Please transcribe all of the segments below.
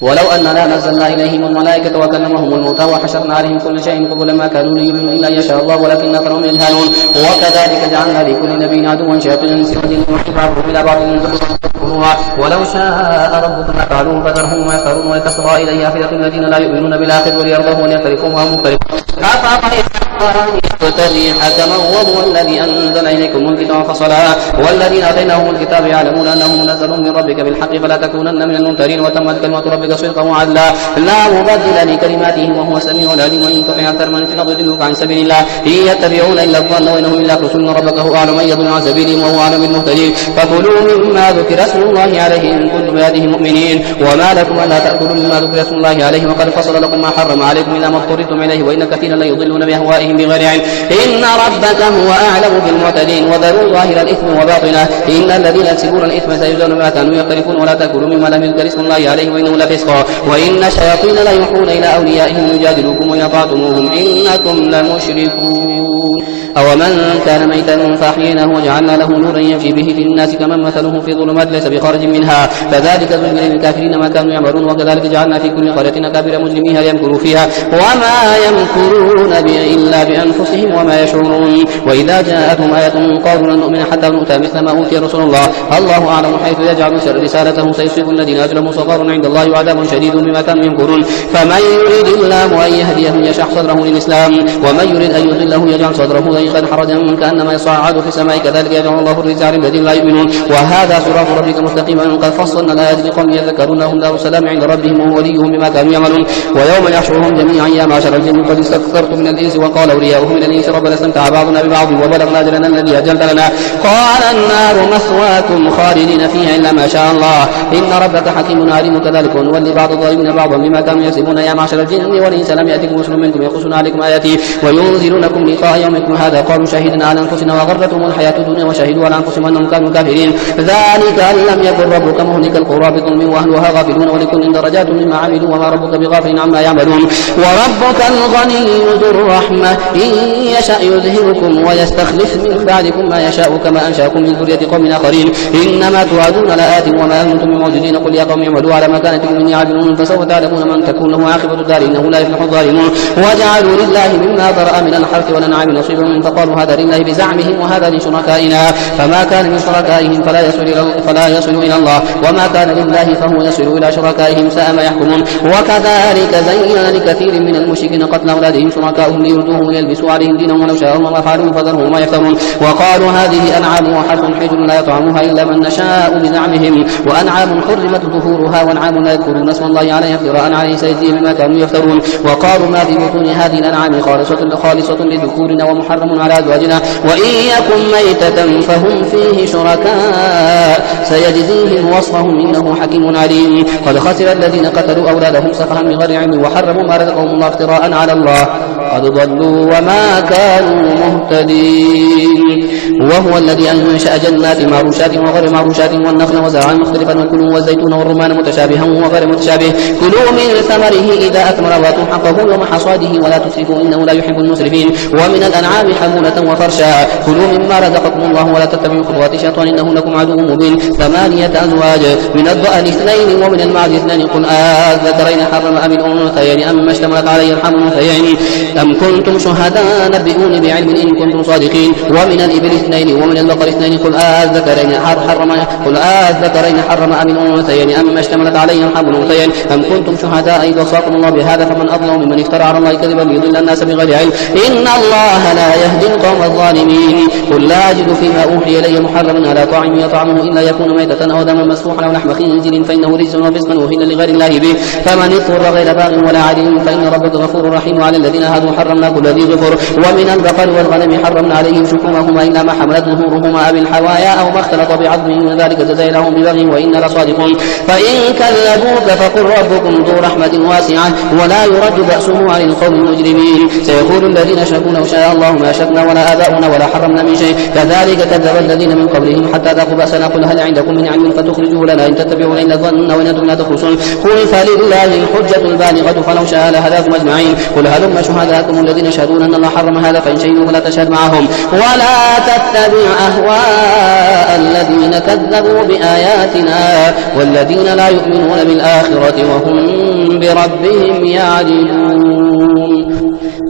ولو أننا نزلنا إليهم الملائكة وكلمهم الموتى وحشرنا عليهم كل شيء قبلا ما كانوا ليؤمنوا إلا إن يشاء الله ولكن أكثرهم يجهلون. وكذلك جعلنا لكل نبي عدوا شياطين الإنس والجن نوحي بعضهم إلى بعض زخرفا ولو شاء ربك ما فعلوه فذرهم وما يفترون ولتصغى إليه أفئدة الذين لا يؤمنون بالآخرة وليرضوه وليعترفوا وهم مختلفون. يبتغي حكما وهو الذي أنزل إليكم الكتاب فصلا والذين آتيناهم الكتاب يعلمون أنه منزل من ربك بالحق فلا تكونن من الممترين وتمت كلمة ربك صدقا وعدلا لا مبدل لكلماته وهو السميع العليم وإن تطع أكثر من في الأرض يضلوك عن سبيل الله إن يتبعون إلا الظن وإنهم إلا يخرجون ربك هو أعلم من يضل عن سبيله وهو أعلم بالمهتدين. فكلوا مما ذكر اسم الله عليه إن كنتم بهذه مؤمنين وما لكم ألا تأكلوا مما ذكر اسم الله عليه وقد فصل لكم ما حرم عليكم إلا ما اضطررتم إليه وإن كثيرا ليضلون بأهوائهم بغير علم إن ربك هو أعلم بالمعتدين. وذروا ظاهر الإثم وباطنه إن الذين يكسبون الإثم سيجزون ما كانوا يقترفون ولا تأكلوا مما لم يذكر اسم الله عليه وإنه لفسق وإن الشياطين ليوحون إلى أوليائهم يجادلوكم وإن أطعتموهم إنكم لمشركون. أومن كان ميتا فأحييناه وجعلنا له نورا يمشي به في الناس كمن مثله في ظلمات ليس بخارج منها كذلك زين للكافرين ما كانوا يعملون وكذلك جعلنا في كل قرية أكابر مجرميها ليمكروا فيها وما يمكرون إلا بأنفسهم وما يشعرون. وإذا جاءتهم آية قالوا لن نؤمن حتى نؤتى مثل ما أوتي رسول الله أعلم حيث يجعل رسالته سيصيب الذين أجرموا صغار عند الله وعذاب شديد بما كانوا يمكرون. فمن يريد الله أن يهديه يشرح صدره للإسلام ومن يريد أن يضله يجعل صدره ضيقا حرجا كأنما يصعد في السماء كذلك يجعل الله الرجس على الذين لا يؤمنون. وهذا صراط ربك مستقيما قد فصلنا الآيات لقوم يذكرون لهم دار السلام عند ربهم وهو وليهم بما كانوا يعملون. ويوم يحشرهم جميعا يا معشر الجن قد استكثرتم من الإنس وقال أولياؤهم من الإنس ربنا استمتع بعضنا ببعض وبلغنا أجلنا الذي أجلت لنا قال النار مثواكم خالدين فيها إلا ما شاء الله إن ربك حكيم عليم. كذلك ونولي بعض الظالمين بعضا بما كانوا يكسبون يا معشر الجن والإنس لم يأتكم رسل منكم يقصون عليكم آياتي وينذرونكم لقاء يومكم هذا قالوا شهدنا على أنفسنا وغرتهم الحياة الدنيا وشهدوا على أنفسهم أنهم كانوا كافرين ذلك أن لم يكن ربك مهلك القرى بظلم وأهلها غافلون ولكل درجات مما عملوا وما ربك بغافل عما يعملون. وربك الغني ذو الرحمة إن يشأ يذهبكم ويستخلف من بعدكم ما يشاء كما أنشأكم من ذرية قوم آخرين إنما توعدون لآت وما أنتم بموجودين. قل يا قوم اعملوا على مكانتكم إني عامل فسوف تعلمون من تكون له عاقبة الدار إنه لا يفلح الظالمون. وجعلوا لله مما ذرأ من الحرث والأنعام نصيبا فقالوا هذا لله بزعمهم وهذا لشركائنا فما كان من شركائهم فلا يصل إلى الله وما كان لله فهو يصل إلى شركائهم ساء ما يحكمون. وكذلك زين لكثير من المشركين قتل أولادهم شركاؤهم ليردوهم ويلبسوا عليهم دينهم ولو شاء الله ما فعلوا فذرهم وما يفترون. وقالوا هذه أنعام وحرث حجر لا يطعمها إلا من نشاء بزعمهم وأنعام حرمت ظهورها وأنعام لا يذكرون اسم الله عليها افتراء عليه سيجزيهم بما كانوا يفترون. وقالوا ما في بطون هذه الأنعام خالصة لذكورنا ومحرم على أزواجنا وإن يكن ميتة فهم فيه شركاء سيجزيهم وصفهم إنه حكيم عليم. قد خسر الذين قتلوا أولادهم سفها بغير علم وحرموا ما رزقهم الله افتراء على الله قد ضلوا وما كانوا مهتدين. وهو الذي أنشأ جنات معروشات وغير معروشات والنخل وزرعا مختلفا وكلوا والزيتون والرمان متشابها وغير متشابه كلوا من ثمره إذا أثمر وآتوا حقه يوم حصاده ولا تسرفوا إنه لا يحب المسرفين. ومن الأنعام حمولة وفرشا كلوا مما رزقكم الله ولا تتبعوا خطوات الشيطان إنه لكم عدو مبين. 8 أزواج من الضأن 2 ومن المعز 2 قل الذكرين حرم أم الأنثيين أما اشتملت عليه أرحام الأنثيين أم كنتم شهداء نبئوني بعلم إن كنتم صادقين. ومن الإبل 2 ومن البقر 2 قل الذكرين حرم أم الأنثيين أما اشتملت عليه أرحام الأنثيين أم كنتم شهداء إذ وصاكم الله بهذا فمن أظلم ممن افترى على الله كذبا ليضل الناس بغير علم إن الله لا يهدي القوم الظالمين. قل لا أجد فيما أوحي إلي محرما على طاعم يطعمه إلا يكون ميتة أو دما مسفوحا أو لحم خنزير فإنه رجس وفسقا أهل لغير الله به فمن اضطر غير باغ ولا عاد فإن ربك غفور رحيم. وعلى الذين هادوا حرمنا كل ذي ظفر ومن البقر والغنم حرمنا عليهم شحومهما إلا ما حملت ظهورهما أو الحوايا أو ما اختلط بعظم وذلك جزيناهم ببغي وإنا لصادقون. فإن كذبوك فقل ربكم ذو رحمة واسعة ولا يرد بأسه عن القوم المجرمين. سيقول الذين أشركوا لو شاء الله ما أشركنا ولا آباؤنا ولا حرمنا من شيء كذلك كذب الذين من قبلهم حتى ذاقوا بأسنا. قل هل عندكم من علم فتخرجوه لنا إن تتبعون إلا الظن وإن أنتم لا تخرجون. قل فلله الحجة البالغة فلو شاء لهداكم أجمعين. قل هلم شهداءكم الذين يشهدون أن الله حرم هذا فإن شهدوا فلا تشهد معهم ولا تتبع أهواء الذين كذبوا بآياتنا والذين لا يؤمنون بالآخرة وهم بربهم يعدلون.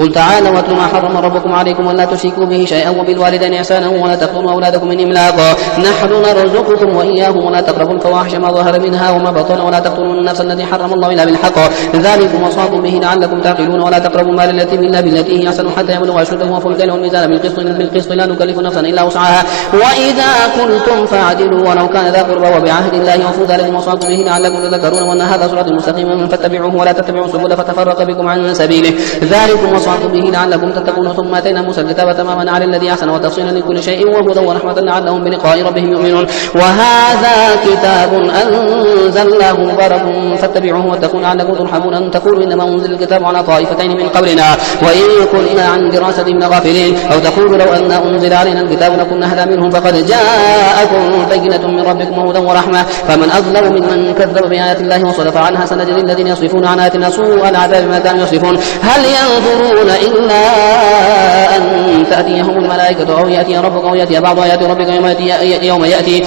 قل تعالوا واتلوا ما حرم ربكم عليكم ولا تشركوا به شيئا وبالوالدين إحسانا ولا تقتلوا أولادكم من إملاق نحن نرزقكم وإياهم ولا تقربوا الفواحش ما ظهر منها وما بطن ولا تقتلوا النفس التي حرم الله إلا بالحق ذلكم وصاكم به لعلكم تعقلون. ولا تقربوا مال اليتيم إلا بالتي هي أحسن حتى يبلغ أشده وأوفوا الكيل والميزان بالقسط لا نكلف نفسا إلا وسعها وإذا قلتم فاعدلوا ولو كان ذا قربى وبعهد الله وفوا ذلكم وصاكم به لعلكم تذكرون وأن هذا صراط مستقيم فاتبعوه ولا تتبعوا السبل فتفرق بكم عن سبيله ذلكم وصاكم به لعلكم تتقون. ثم آتينا موسى الكتاب تماما على الذي أحسن وتفصيلا لكل شيء وهدى ورحمة لعلهم بلقاء ربهم يؤمنون. وهذا كتاب أنزلناه مبارك فاتبعوه واتقوا لعلكم ترحمون أن تقولوا إنما أنزل الكتاب على طائفتين من قبلنا وإن كنا عن دراسة لغافلين أو تقولوا لو أن أنزل علينا الكتاب لكنا أهدى منهم فقد جاءكم بينة من ربكم وهدى ورحمة فمن أظلم ممن كذب بآيات الله وصدف عنها سنجزي الذين يصرفون عن آياتنا سوء العذاب ما كانوا يصرفون. هل ينظرون إلا أن تأتيهم الملائكة أو يأتي ربك أو يأتي بعض آيات ربك يوم يأتي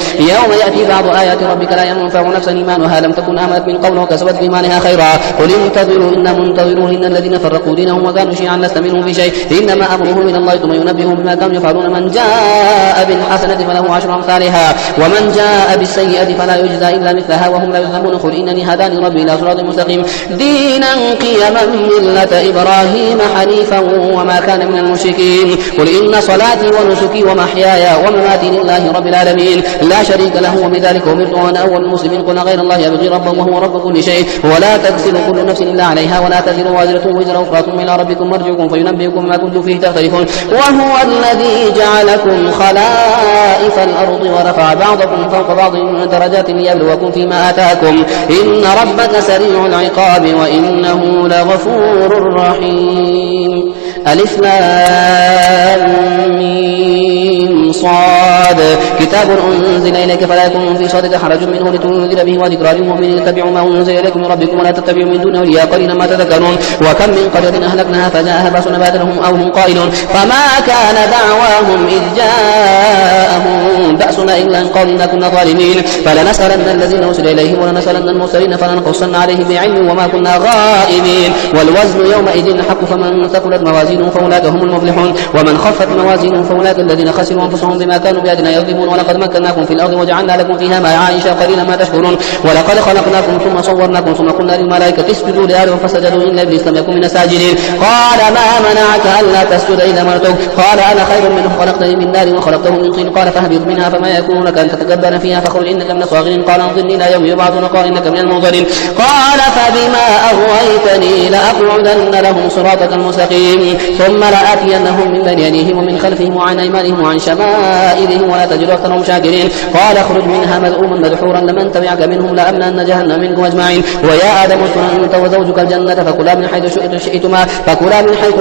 بعض آيات ربك لا ينفع نفسا إيمانها لم تكن آمنت من قبل وكسبت في إيمانها خيرا قل انتظروا إنا منتظرون إن الذين فرقوا دينهم وكانوا شيعا لست منهم في شيء إنما أمرهم من الله ثم ينبئهم بما كانوا يفعلون. من جاء بالحسنة فله عشر أمثالها ومن جاء بالسيئة فلا يجزى إلا مثلها وهم لا يظلمون. قل إنني هداني ربي إلى صراط مستقيم دينا قيما ملة إبراهيم حنيفا وما كان من المشركين. قل إن صلاتي ونسكي ومحياي ومماتي لله رب العالمين لا شريك له وبذلك أمرت وأنا أول المسلمين. قل غير الله يبغي ربا وهو رب كل شيء ولا تكسب كل نفس إلا عليها ولا تزر وازرة وزر أخرى ثم إلى ربكم مرجعكم فينبئكم ما كنتم فيه تختلفون. وهو الذي جعلكم خلائف الأرض ورفع بعضكم فوق بعض درجات ليبلوكم فيما آتاكم إن ربك سريع العقاب وإنه لغفور رحيم. ألف لام ميم صاد كتاب أنزل إليك فلا يكن في صدرك حرج منه لتنذر به وذكرى للمؤمنين اتبعوا ما أنزل إليكم من ربكم ولا تتبعوا من دونه أولياء قليلا ما تذكرون. وكم من قرية أهلكناها فجاءها بأسنا بادرهم أو هم قائلون فما كان دعواهم إذ جاءهم بأسنا إلا أن قالوا إنا كنا ظالمين فلنسألن الذين أرسل إليهم ولنسألن المرسلين فلنقصن عليهم بعلم وما كنا غائبين. والوزن يومئذ الحق فمن ثقلت موازينه فأولئك هم المفلحون ومن خفت موازينه فأولئك الذين خسروا أنفسهم بما كانوا بآياتنا يظلمون. ولقد مكناكم في الأرض وجعلنا لكم فيها معايش قليلا ما تشكرون. ولقد خلقناكم ثم صورناكم ثم قلنا للملائكة اسجدوا لآدم فسجدوا إلا إبليس لم يكن من الساجدين. قال ما منعك ألا تسجد إذا أمرتك قال أنا خير منه خلقتني من نار وخلقته من طين قال فاهبط منها فما يكون لك أن تتكبر فيها فاخرج إنك من الصاغرين قال انظرني إلى يوم يبعثون قال إنك من المنظرين. قال فبما أغويتني لأقعدن لهم صراطك المستقيم ثم لآتينهم من بين يديهم ومن خلفهم وعن أيمانهم وعن شمائلهم ولا تجد أكثرهم شاكرين. قال اخرج منها مذءوما مدحورا لمن تبعك منهم لأملأن جهنم منكم أجمعين. ويا آدم اسكن أنت وزوجك الجنة فكلا من حيث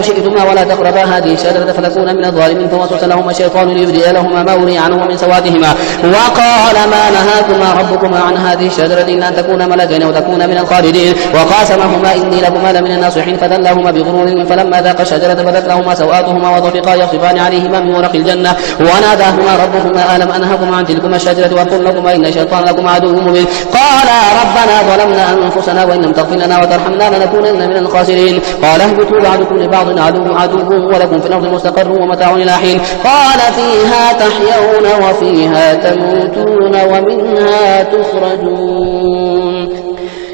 شئتما ولا تقربا هذه الشجرة فتكونا من الظالمين. فوسوس لهما الشيطان ليبدي لهما ما وري عنهما من سواتهما وقال ما نهاكما ربكما عن هذه الشجرة إلا أن تكونا ملكين أو تكونا من الخالدين. وقاسمهما إني لكما لمن الناصحين فدلاهما بغرور فلما ذاقا الشجرة بدت لهما سوآتهما وطفقا يخصفان عليهما من ورق الجنة وناداهما ربهما ألم أنهكما عن تلكما الشجرة وأقل لكما إن الشيطان لكما عدو مبين. قالا ربنا ظلمنا أنفسنا وإن لم تغفر لنا وترحمنا لنكونن من الخاسرين. قال اهبطوا بعضكم لبعض عدو ولكم في الأرض مستقر ومتاع إلى حين. قال فيها تحيون وفيها تموتون ومنها تخرجون.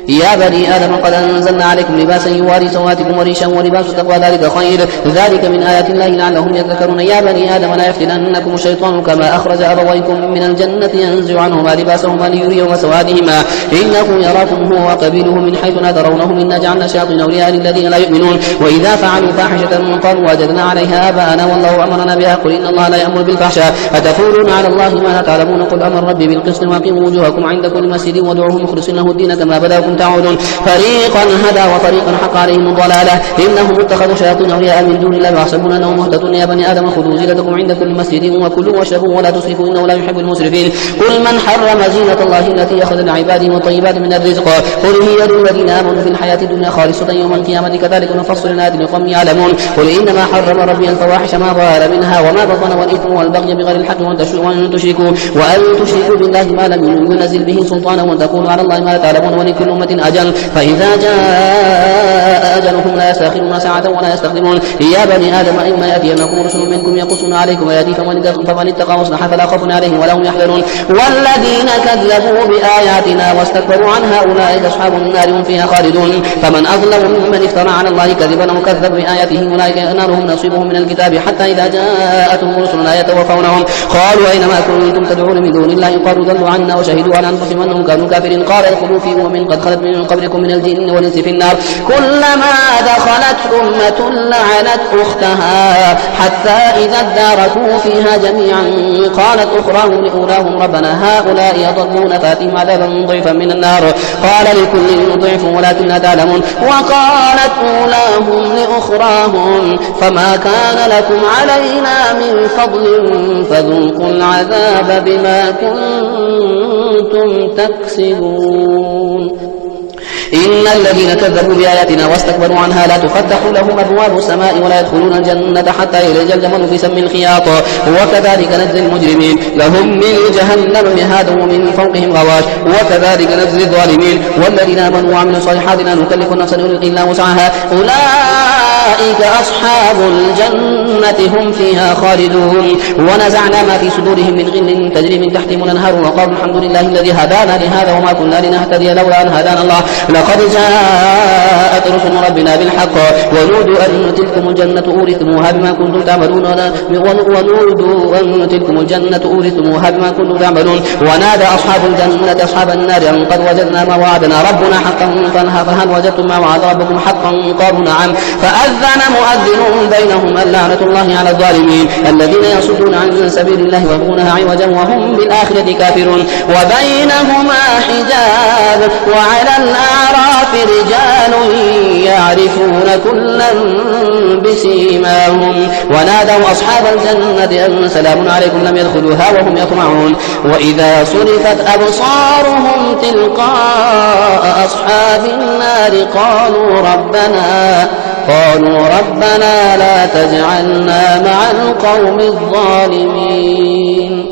يا بني آدم قد أنزلنا عليكم لباسا يواري سواتكم وريشا ولباس التقوى ذلك خير ذلك من آيات الله لعلهم يذكرون. يا بني آدم لا يفتننكم الشيطان كما أخرج أبويكم من الجنة ينزع عنهما لباسهما ليريهما سواتهما إنه يراكم هو وقبيله من حيث لا ترونهم إنا جعلنا الشياطين أولياء للذين لا يؤمنون. وإذا فعلوا فاحشة قالوا وجدنا عليها آباءنا والله أمرنا بها قل إن الله لا يأمر بالفحشاء أتقولون على الله ما لا تعلمون. قل أمر ربي بالقسط وأقيموا وجوهكم عند كل مسجد وادعوه مخلصين له الدين كما بدأكم تعودون فريقا هدى وفريقا حق عليهم الضلالة إنهم اتخذوا شياطين أولياء من دون الله ويحسبون أنهم مهتدون يا بني آدم خذوا زينتكم عند كل مسجد وكلوا واشربوا ولا تسرفوا إنه لا يحب المسرفين قل من حرم زينة الله التي أخذ لعباده والطيبات من الرزق قل هي للذين آمنوا في الحياة الدنيا خالصة يوم القيامة كذلك نفصل الآيات لقوم يعلمون قل إنما حرم ربي الفواحش ما ظهر منها وما بطن والإثم والبغي بغير الحق وأن تشركوا بالله ما لم ينزل به سلطانا وأن تقولوا على الله ما لا تعلمون ولكل أمة أجل فإذا جاء أجلهم لا يستأخرون ساعة ولا يستقدمون يا بني آدم إما يأتينكم رسل منكم يقصون عليكم آياتي فمن اتقى واصلح فلا خوف عليهم ولا هم يحزنون والذين كذبوا بآياتنا واستكبروا عنها أولئك أصحاب النار هم فيها خالدون فمن أظلم ممن افترى على الله كذبا أو كذب بآياته أولئك ينالهم نصيبهم من الكتاب حتى إذا جاءتهم رسلنا يتوفونهم قالوا أينما كنتم تدعون من دون الله قالوا ضلوا عنا وشهدوا على أنفسهم أنهم كانوا كافرين قال ادخلوا في أمم قد خلت من قبلكم من الجن والإنس في النار كلما دخلت أمة لعنت أختها حتى إذا اداركوا فيها جميعا قالت أخراهم لأولاهم ربنا هؤلاء يضلون فاتهم عذابا ضعفا من النار قال لكل ضعف ولكن لا تعلمون وقالت أولاهم لأخراهم فما كان لكم علينا من فضل فذوقوا العذاب بما كنتم تكسبون إن الذين كذبوا بآياتنا واستكبروا عنها لا تفتح لهم أبواب السماء ولا يدخلون الجنة حتى يلج الجمل في سم الخياط وكذلك نجزي المجرمين لهم من جهنم مهاد ومن فوقهم غواش وكذلك نجزي الظالمين والذين آمنوا وعملوا الصالحات لا نكلف نفسا إلا وسعها أولئك أصحاب الجنة هم فيها خالدون ونزعنا ما في صدورهم من غل تجري من تحتهم الأنهار وقالوا الحمد لله الذي هدانا لهذا وما كنا لنهتدي لولا أن هدانا الله لقد جاءت رسل ربنا بالحق ونودوا أن تلكم الجنة أورثتموها بما كنتم تعملون ونودوا أن تلكم الجنة أورثتموها بما كنتم تعملون ونادى أصحاب الجنة أصحاب النار أن قد وجدنا ما وعدنا ربنا حقا فهل وجدتم ما وعد ربكم حقا قالوا نعم فأذن مؤذن بينهم اللعنة الله على الظالمين الذين يصدون عن سبيل الله ويبغونها عوجا وهم بالآخرة كافرون وبينهما حجاب وعلى الأعراف رجال يعرفون كلا بسيماهم ونادوا أصحاب الجنة أن سلام عليكم لم يدخلوها وهم يطمعون وإذا صرفت أبصارهم تلقاء أصحاب النار قالوا ربنا لا تجعلنا مع القوم الظالمين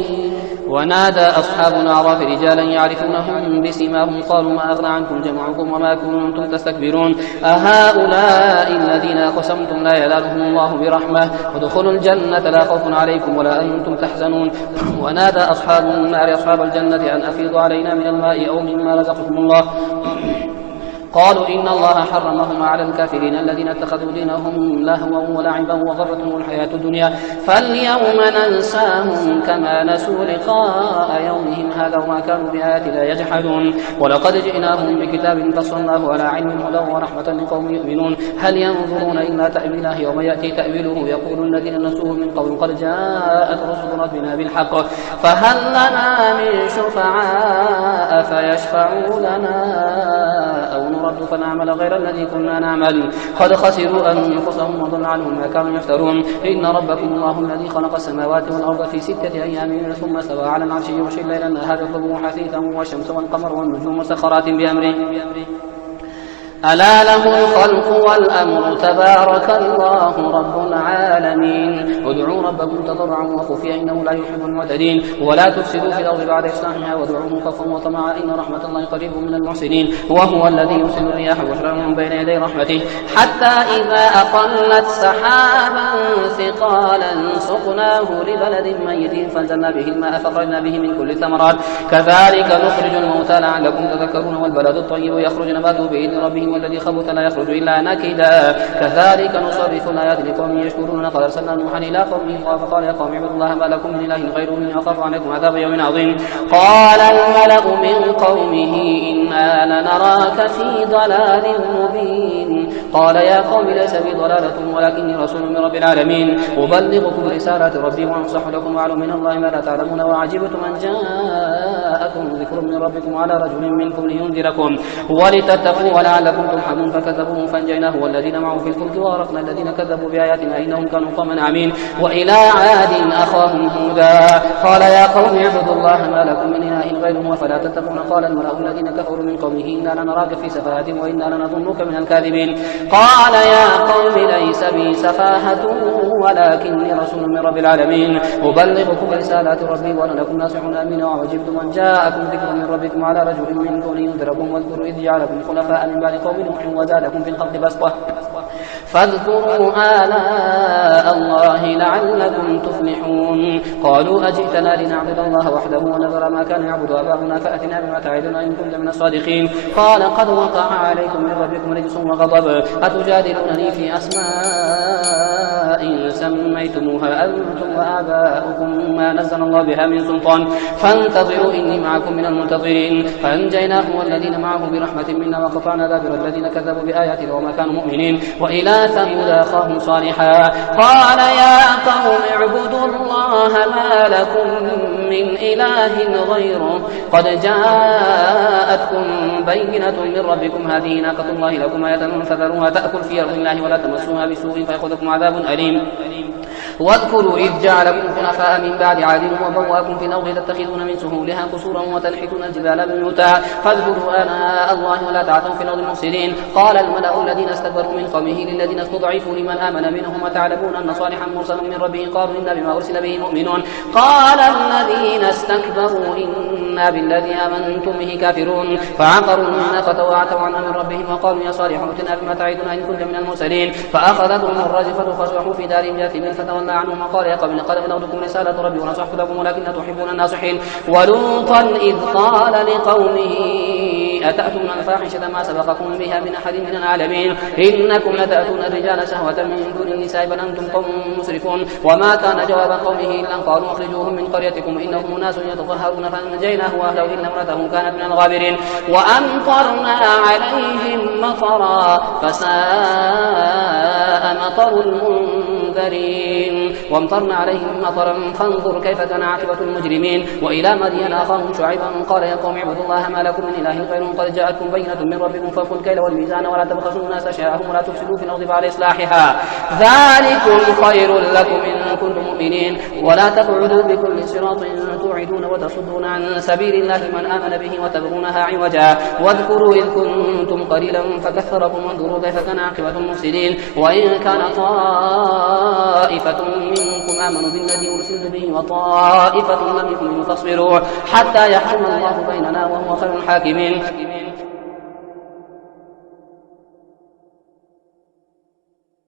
ونادى أصحاب الأعراف رجالا يعرفونهم بسيماهم قالوا ما أغنى عنكم جمعكم وما كنتم تستكبرون أهؤلاء الذين أقسمتم لا ينالهم الله برحمة ادخلوا الجنة لا خوف عليكم ولا أنتم تحزنون ونادى أصحاب النار أصحاب الجنة أن أفيضوا علينا من الماء أو مما رزقكم الله قالوا إن الله حرمهما على الكافرين الذين اتخذوا دينهم لهوا ولعبا وغرتهم الحياة الدنيا فاليوم ننساهم كما نسوا لقاء يومهم هذا وما كانوا بآياتنا يجحدون ولقد جئناهم بكتاب فصلناه على علم هدى ورحمة لقوم يؤمنون هل ينظرون إلا تأويله يوم يأتي تأويله يقول الذين نسوه من قبل قد جاءت رسل ربنا بالحق فهل لنا من شفعاء فيشفعوا لنا أو نرد فنعمل غير الذي كنا نعمل قد خسروا أنفسهم وضل عنهم ما كانوا يفترون إن ربكم الله الذي خلق السماوات والأرض في 6 أيام ثم استوى على العرش يغشي الليل النهار يطلبه حثيثا والشمس والقمر والنجوم مسخرات بأمره ألا له الخلق والأمر تبارك الله رب العالمين ادعوا ربكم تضرعا وخفيا إنه لا يحب المعتدين ولا تفسدوا في الأرض بعد إصلاحها وادعوه خوفا وطمعا إن رحمة الله قريب من المحسنين وهو الذي يرسل الرياح بشرا من بين يدي رحمته حتى إذا أقلت سحابا ثقالا سقناه لبلد ميت فانزلنا به الماء فأخرجنا به من كل الثمرات كذلك نخرج الموتى لعلكم تذكرون والبلد الطيب يخرج نباته بإذن ربه والذي خبث لا يخرج إلا نكدا كذلك نصرف الآيات لقوم يشكرون قد أرسلنا نوحا إلى قومه فقال يا قوم اعبدوا الله ما لكم من إله غيره إني أخاف عليكم عذاب يوم عظيم قال الملأ من قومه إنا لنراك في ضلال مبين قال يا قوم ليس بي ضلالة ولكني رسول من رب العالمين أبلغكم رسالات ربي وأنصح لكم وأعلم من الله ما لا تعلمون وعجبتم أن جاءكم ذكر من ربكم على رجل منكم لينذركم ولتتقوا ولعلكم ترحمون فكذبوه فانجيناه والذين معه في الفلك وأغرقنا الذين كذبوا بآياتنا إنهم كانوا قوما عمين. وإلى عاد أخاهم هودا قال يا قوم اعبدوا الله ما لكم من إله غيره أفلا تتقون. قال الملأ الذين كفروا من قومه إنا لنراك في سفاهة وإنا لنظنك من الكاذبين. قال يا قوم ليس بي سفاهة ولكني رسول من رب العالمين أبلغكم رسالات ربي وأنا لكم ناصح أمين. وعجبتم أن جاءكم ذكر من ربكم على رجل منكم لينذركم واذكروا إذ جعلكم خلفاء من بعد قوم نوح وزادكم في الخلق بسطة فاذكروا آلاء الله لعلكم تفلحون. قالوا أجئتنا لنعبد الله وحده ونذر ما كان يعبد آباؤنا فأتنا بما تعدنا إن كنت من الصادقين. قال قد وقع عليكم من ربكم رجس وغضب أتجادلونني في أسماء سميتموها أنتم وآباؤكم ما نزل الله بها من سلطان فانتظروا إني معكم من المنتظرين. فأنجيناه والذين معه برحمة منا وقطعنا دابر الذين كذبوا بآياتنا وما كانوا مؤمنين. وإلى ثمود أخاهم صالحا قال يا قوم اعبدوا الله ما لكم من إله غيره قد جاءتكم بينة من ربكم هذه ناقة الله لكم آية فذروها تأكل في أرض الله ولا تمسوها بسوء فيأخذكم عذاب أليم. واذكروا إذ جعلكم خلفاء من بعد عاد وبوأكم في الأرض تتخذون من سهولها قصورا وتنحتون الجبال بيوتا فاذكروا آلاء الله ولا تعثوا في الأرض مفسدين. قال الملأ الذين استكبروا من قومه للذين استضعفوا لمن آمن منهم وتعلمون أن صالحا مرسل من ربه قالوا إنا بما أرسل به مؤمنون. قال الذين استكبروا إنا بالذي آمنتم به كافرون. فعقروا الناقة وعتوا عن أمر ربهم وقالوا يا صالح ائتنا بما تعدنا إن كنت من المرسلين. فأخذتهم الرجفة فاصبحوا في دارهم جاثمين فتولى عنهم وقال يا قوم لقد أبلغتكم رسالة ربي ونصحت لكم ولكن لا تحبون الناصحين. ولوطا إذ قال لقومه أتأتون الفاحشة ما سبقكم بها من أحد من العالمين إنكم لتأتون الرجال شهوة من دون النساء بل أنتم قوم مسرفون. وما كان جواب قومه إلا أن قالوا أخرجوهم من قريتكم إنهم أناس يتطهرون فأنجيناه وأهله إن امرأته كانت من الغابرين. وأمطرنا عليهم مطرا فساء مطر المنذرين. وامطرنا عليهم مطرا فانظر كيف كان عاقبة المجرمين. وإلى مدين أخاهم شعيبا قال يا قوم اعبدوا الله ما لكم من إله غيره قد جاءتكم بينة من ربكم فأوفوا الكيل والميزان ولا تبخسوا الناس أشياءهم ولا تفسدوا في الأرض بعد إصلاحها ذلكم خير لكم إن كنتم مؤمنين. ولا تقعدوا بكل صراط توعدون وتصدون عن سبيل الله من آمن به وتبغونها عوجا. واذكروا إذ كنتم قليلا فكثركم وانظروا كيف كان عاقبة المفسدين. وإن كان طائفة منكم آمنوا بالذي أرسلت به وطائفة لم يؤمنوا فاصبروا حتى يحكم الله بيننا وهو خير الحاكمين.